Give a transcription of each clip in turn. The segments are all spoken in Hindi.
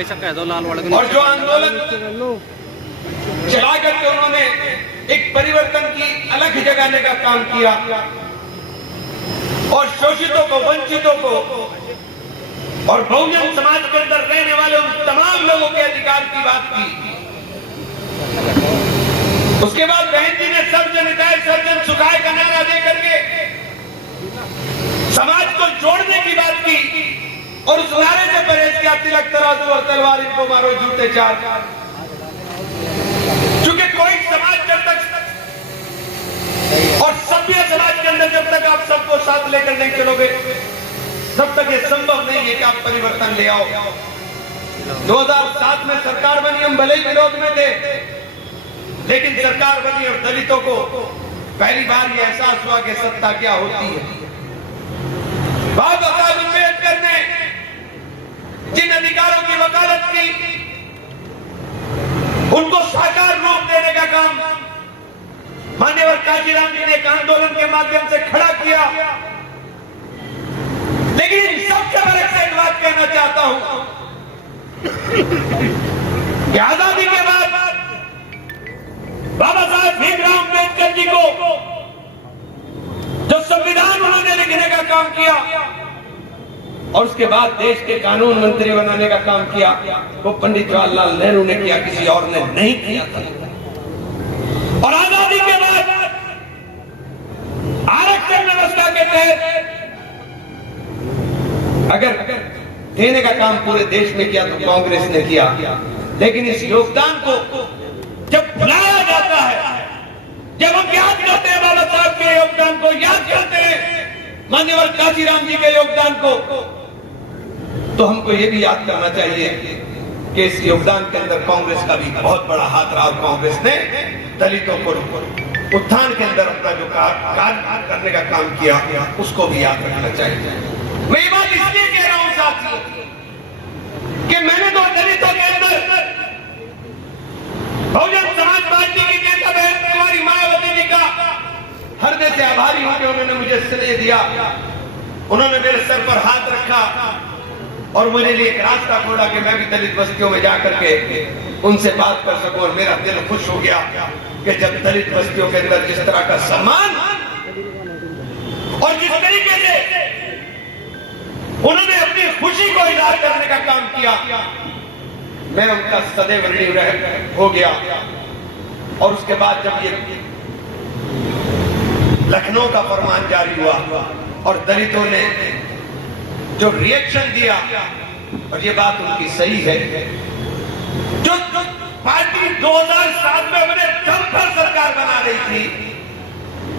और जो आंदोलन चला करके उन्होंने एक परिवर्तन की अलग जगाने का काम किया और शोषितों को, वंचितों को और बहुजन समाज के अंदर रहने वाले उन तमाम लोगों के अधिकार की बात की। उसके बाद बहन जी ने सर्वजन हिताय सर्वजन सुखाय का नारा दे करके समाज को जोड़ने की बात की और उस नारे से परहेज किया, तिलक तराजू और तलवार इनको मारो झूठे चार। क्योंकि कोई समाज जब तक और सभ्य समाज के अंदर जब तक आप सबको साथ लेकर नहीं चलोगे तब तक ये संभव नहीं है कि आप परिवर्तन ले आओ। 2007 में सरकार बनी, हम भले ही विरोध में थे, लेकिन सरकार बनी और दलितों को पहली बार ये एहसास हुआ कि सत्ता क्या होती है। बाबा साहब अम्बेडकर ने जिन अधिकारों की वकालत की उनको साकार रूप देने का काम मान्यवर काशीराम जी ने एक आंदोलन के माध्यम से खड़ा किया। लेकिन इन सबसे बड़े से एक बात कहना चाहता हूं कि आजादी के बाद बाबा साहब भीमराव अम्बेडकर जी को जो संविधान उन्होंने लिखने का काम किया और उसके बाद देश के कानून मंत्री बनाने का काम किया, वो पंडित जवाहरलाल नेहरू ने किया, किसी और ने नहीं किया था। और आजादी के बाद आरक्षण व्यवस्था के तहत अगर देने का काम पूरे देश में किया तो कांग्रेस ने किया। लेकिन इस योगदान को जब भुलाया जाता है, जब हम याद करते हैं बाबा साहब के योगदान को, याद करते हैं मान्यवर काशीराम जी के योगदान को, तो हमको ये भी याद करना चाहिए कि इस योगदान के अंदर कांग्रेस का भी बहुत बड़ा हाथ रहा। कांग्रेस ने दलितों को उत्थान के अंदर अपना जो कार्य करने का काम किया उसको भी याद रखना चाहिए। मैं ये बात इसलिए कह रहा हूं साथियों कि मैंने तो दलितों के अंदर बहुजन समाज पार्टी की नेता बहन कुमारी मायावती जी का हृदय से आभारी हूं कि उन्होंने मुझे स्नेह दिया, उन्होंने मेरे सर पर हाथ रखा और मेरे लिए एक रास्ता खोला कि मैं भी दलित बस्तियों में जाकर के उनसे बात कर सकूं। और मेरा दिल खुश हो गया कि जब दलित बस्तियों के अंदर जिस तरह का सम्मान और जिस तरीके से उन्होंने अपनी खुशी को इजहार करने का काम किया, मैं उनका सदैव ऋणी हो गया। और उसके बाद जब ये लखनऊ का फरमान जारी हुआ और दलितों ने जो रिएक्शन दिया, और ये बात उनकी सही है, जो पार्टी 2007 में अपने दम पर सरकार बना रही थी,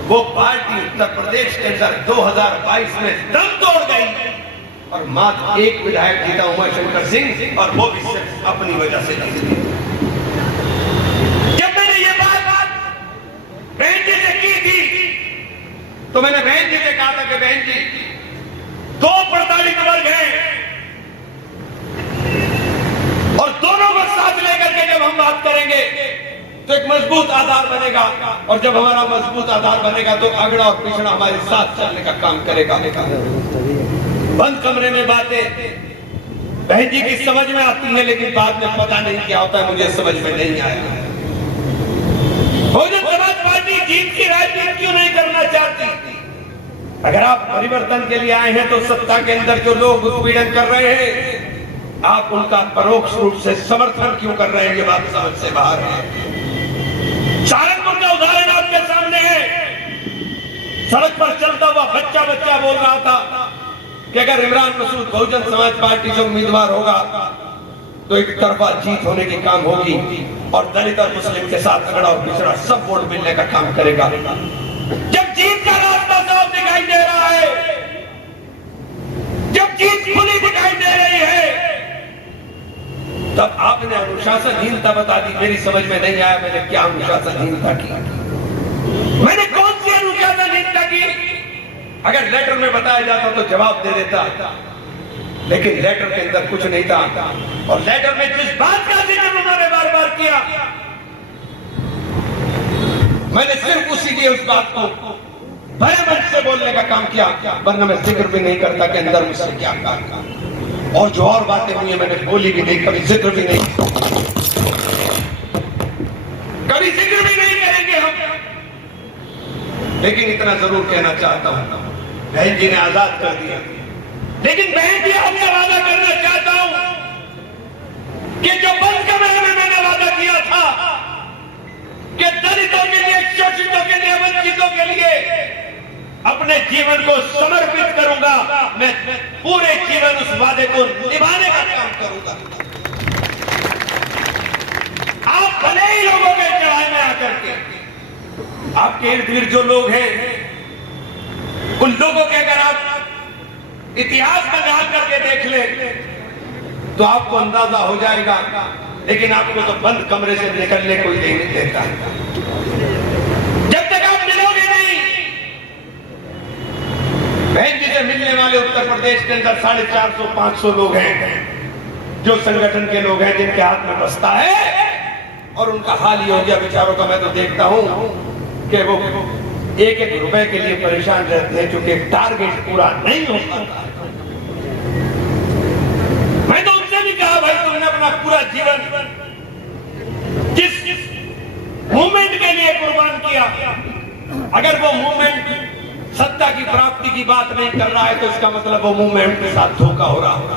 वो पार्टी उत्तर प्रदेश के अंदर 2022 में दम तोड़ गई और मात्र एक विधायक जीता, उमाशंकर सिंह, और वो भी सिर्फ अपनी वजह से नहीं। जब मैंने ये बात बहन जी से की थी तो मैंने बहन जी से कहा था कि बहन जी, दो प्रताड़ित वर्ग हैं और दोनों को साथ लेकर के जब हम बात करेंगे तो एक मजबूत आधार बनेगा, और जब हमारा मजबूत आधार बनेगा तो अगड़ा और पिछड़ा हमारे साथ चलने का काम करेगा। बंद कमरे में बातें बहन जी की समझ में आती है, लेकिन बाद में पता नहीं क्या होता है, मुझे समझ में नहीं आया। बहुजन समाज पार्टी जीत की राजनीति क्यों नहीं करना चाहती? अगर आप परिवर्तन के लिए आए हैं तो सत्ता के अंदर जो लोग उत्पीड़न कर रहे हैं, आप उनका परोक्ष रूप से समर्थन क्यों कर रहे हैं? ये बात समझ से बाहर है। सहारनपुर का उदाहरण आपके सामने है। सड़क पर चलता हुआ बच्चा बोल रहा था कि अगर इमरान मसूद बहुजन समाज पार्टी से उम्मीदवार होगा तो एक तरफा जीत होने की काम होगी और दलित और मुस्लिम के साथ अगड़ा और पिछड़ा सब वोट मिलने का काम करेगा। जब जीत का रास्ता साफ दिखाई दे रहा है, जब जीत खुली दिखाई दे रही है, तब आपने अनुशासनहीनता बता दी। मेरी समझ में नहीं आया मैंने क्या अनुशासनहीनता की, मैंने कौन सी अनुशासनहीनता की? अगर लेटर में बताया जाता तो जवाब दे देता, लेकिन लेटर के अंदर कुछ नहीं था। और लेटर में जिस बात का जिक्र उन्होंने बार बार किया, मैंने सिर्फ उसी लिए उस बात को भय मन से बोलने का काम किया, वरना मैं जिक्र भी नहीं करता कि अंदर मुझसे क्या कहा। और जो और बातें हुई है मैंने बोली भी नहीं, कभी जिक्र भी नहीं, कभी जिक्र भी नहीं करेंगे हम। लेकिन इतना जरूर कहना चाहता हूं, बहन जी ने आजाद कर दिया, लेकिन बहन जी आपसे वादा करना चाहता हूं कि जो बंद कमरे में मैंने वादा किया था कि दलितों के लिए, शोषितों के लिए, वंचितों के लिए अपने जीवन को समर्पित करूंगा, मैं पूरे जीवन उस वादे को निभाने का काम करूंगा। आप भले ही लोगों के चढ़ाए में आकर के, आपके इर्द गिर्द जो लोग हैं उन लोगों के अगर आप इतिहास में निकाल करके देख ले तो आपको अंदाजा हो जाएगा, लेकिन आपको तो बंद कमरे से निकलने कोई नहीं देता। जब तक आप मिलोगे नहीं, बहन जी से मिलने वाले उत्तर प्रदेश के अंदर 450-500 लोग हैं जो संगठन के लोग हैं, जिनके हाथ में बस्ता है, और उनका हाल ही हो गया बेचारों का। मैं तो देखता हूं कि वो एक एक रुपए के लिए परेशान रहते हैं, क्योंकि टारगेट पूरा नहीं हो पाता। मैं तो उनसे भी कहा, भाई तुमने अपना पूरा जीवन जिस मूवमेंट के लिए कुर्बान किया, अगर वो मूवमेंट सत्ता की प्राप्ति की बात नहीं कर रहा है तो इसका मतलब वो मूवमेंट के साथ धोखा हो रहा होगा।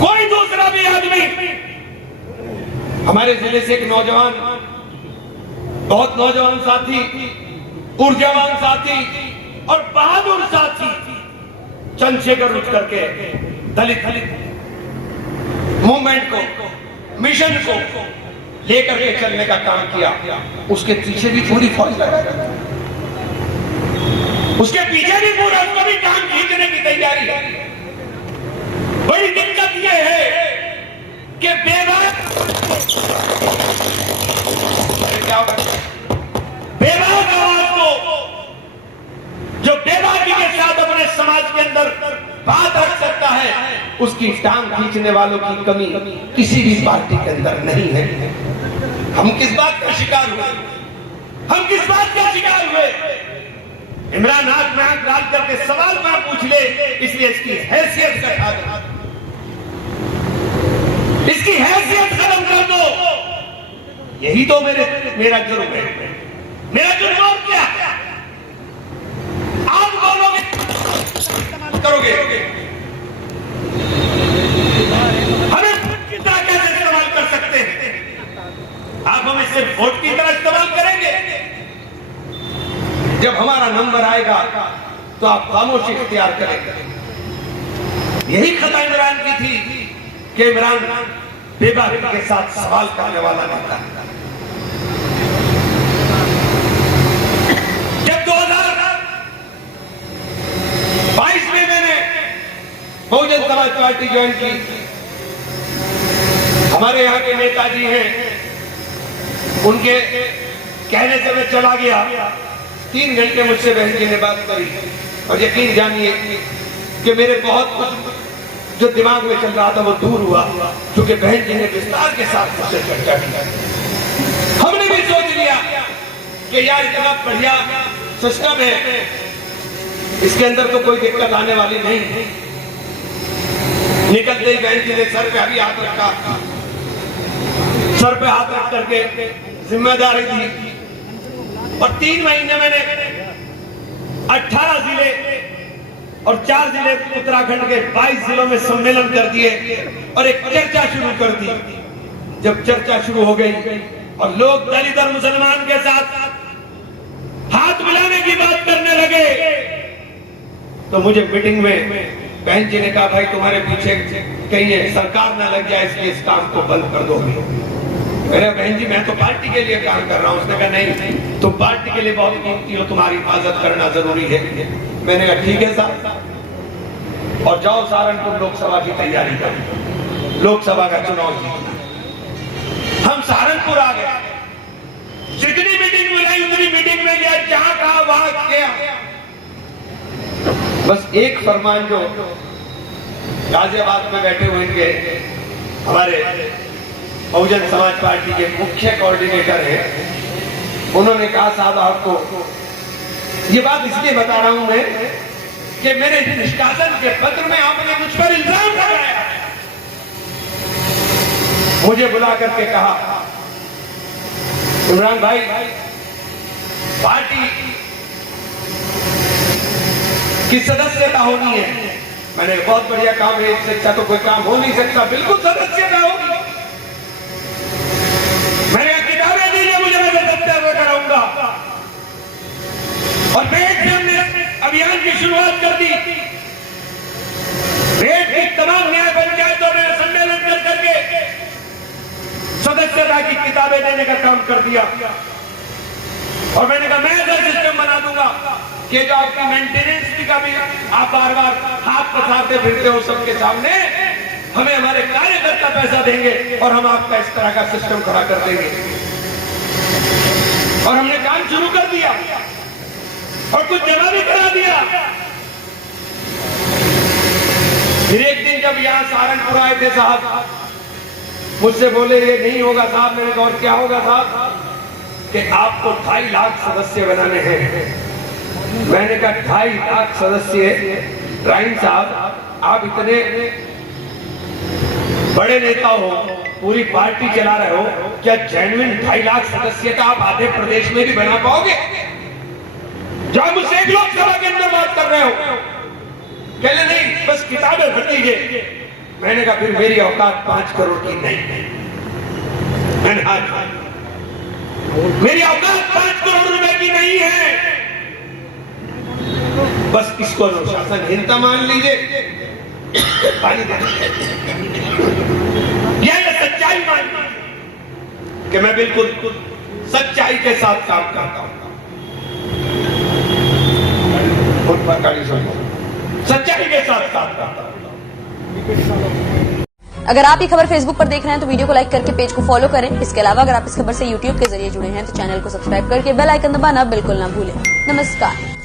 कोई दूसरा भी आदमी, हमारे जिले से एक नौजवान, बहुत नौजवान साथी, ऊर्जावान साथी और बहादुर साथी चंद्रशेखर उठ करके दलित मूवमेंट को, मिशन को लेकर के चलने का काम किया। उसके पीछे भी पूरी फौज लगा, उसके पीछे भी पूरा, उसको भी काम खींचने की तैयारी है। बड़ी दिक्कत यह है कि बेबाक आवाज को, जो बेबाकी के साथ अपने समाज के अंदर बात रख सकता है, उसकी टांग खींचने वालों की कमी किसी भी पार्टी के अंदर नहीं है। हम किस बात का शिकार हुए, हम किस बात का शिकार हुए? इमरान आंख में आंख डाल करके सवाल पर पूछ ले, इसलिए इसकी हैसियत घटा दो, इसकी हैसियत खत्म कर दो। यही तो मेरा जुर्म है, मेरा जुर्म और क्या? आप बोलोगे, करोगे, हमें वोट की तरह कैसे इस्तेमाल कर सकते हैं? आप हमें सिर्फ वोट की तरह इस्तेमाल करेंगे? जब हमारा नंबर आएगा तो आप खामोशी इख्तियार करेंगे। यही खता इमरान की थी कि इमरान बेबाकी के साथ सवाल करने वाला नहीं था। जब 2022 में मैंने बहुजन समाज पार्टी ज्वाइन की, हमारे यहाँ के नेताजी हैं, उनके कहने से मैं चला गया। 3 घंटे मुझसे बहन जी ने बात करी, और यकीन जानिए कि मेरे बहुत कुछ जो दिमाग में चल रहा था वो दूर हुआ, क्योंकि बहन जी ने विस्तार के साथ मुझसे चर्चा की। हमने भी सोच लिया कि यार इतना बढ़िया सिस्टम है, इसके अंदर तो कोई दिक्कत आने वाली नहीं। निकलते ही बहन जी ने सर पे अभी हाथ रखा, सर पे हाथ रख करके जिम्मेदारी दी, और 3 महीने मैंने 18 जिले और 4 जिले उत्तराखंड के 22 जिलों में सम्मेलन कर दिए और एक चर्चा शुरू कर दी। जब चर्चा शुरू हो गई और लोग दलित और मुसलमान के साथ हाथ मिलाने की बात करने लगे, तो मुझे मीटिंग में बहन जी ने कहा, भाई तुम्हारे पीछे कहीं सरकार ना लग जाए, इसलिए इस काम को बंद कर दो। मैंने बहन जी मैं तो पार्टी के लिए काम कर रहा हूं। उसने कहा नहीं, तुम पार्टी के लिए बहुत कीमती हो, तुम्हारी हिफाजत करना जरूरी है। मैंने कहा ठीक है साहब, और जाओ सहारनपुर लोकसभा की तैयारी करो, लोकसभा का चुनाव जीतना। हम सहारनपुर आ गए, जितनी मीटिंग बुलाई उतनी मीटिंग में गया, जहां कहा वहां गया। बस एक फरमान जो गाजियाबाद में बैठे हुए के हमारे बहुजन समाज पार्टी के मुख्य कोऑर्डिनेटर है, उन्होंने कहा साहब आपको ये बात इसलिए बता रहा हूं मैं कि मेरे निष्कासन के पत्र में आपने मुझ पर इल्जाम लगाया। मुझे बुला करके कहा, इमरान भाई, पार्टी की सदस्यता होनी है। मैंने बहुत बढ़िया काम है, इससे अच्छा तो कोई काम हो नहीं सकता। बिल्कुल सदस्यता होगी। मैंने किताबें दीजिए मुझे, मैं सत्याग्रह कराऊंगा। और पेट से हमने अभियान की शुरुआत कर दी। पेट की तमाम न्याय पंचायतों में सम्मेलन कर करके सदस्यता की किताबें देने का काम कर दिया। और मैंने कहा मैं ऐसा सिस्टम बना दूंगा कि जो आपकी मेंटेनेंस का भी आप बार बार हाथ पसारते फिरते हो सबके सामने, हमें हमारे कार्यकर्ता पैसा देंगे और हम आपका इस तरह का सिस्टम खड़ा कर देंगे। और हमने काम शुरू कर दिया और कुछ जमा भी करा दिया। फिर एक दिन जब यहाँ सहारनपुर आए थे साहब, मुझसे बोले ये नहीं होगा साहब। मैंने कहा और क्या होगा साहब? कि आपको 2.5 लाख सदस्य बनाने हैं। मैंने कहा 2.5 लाख सदस्य? राइन साहब, आप इतने बड़े नेता हो, पूरी पार्टी चला रहे हो, क्या जेन्युइन 2.5 लाख सदस्यता आप आधे प्रदेश में भी बना पाओगे? जो आप मुझसे एक लोकसभा के अंदर बात कर रहे हो, कहले नहीं बस किताबें भर दीजिए। मैंने कहा फिर मेरी औकात 5 करोड़ की नहीं। मैंने कहा मेरी औकात 5 करोड़ रुपए की नहीं है। बस इसको अनुशासनहीनता मान लीजिए, यह सच्चाई मान लीजिए कि मैं बिल्कुल सच्चाई के साथ काम करता हूं। सच्चाई के साथ काम करता हूं। अगर आप ये खबर फेसबुक पर देख रहे हैं तो वीडियो को लाइक करके पेज को फॉलो करें। इसके अलावा अगर आप इस खबर से यूट्यूब के जरिए जुड़े हैं तो चैनल को सब्सक्राइब करके बेल आइकन दबाना बिल्कुल ना भूलें। नमस्कार।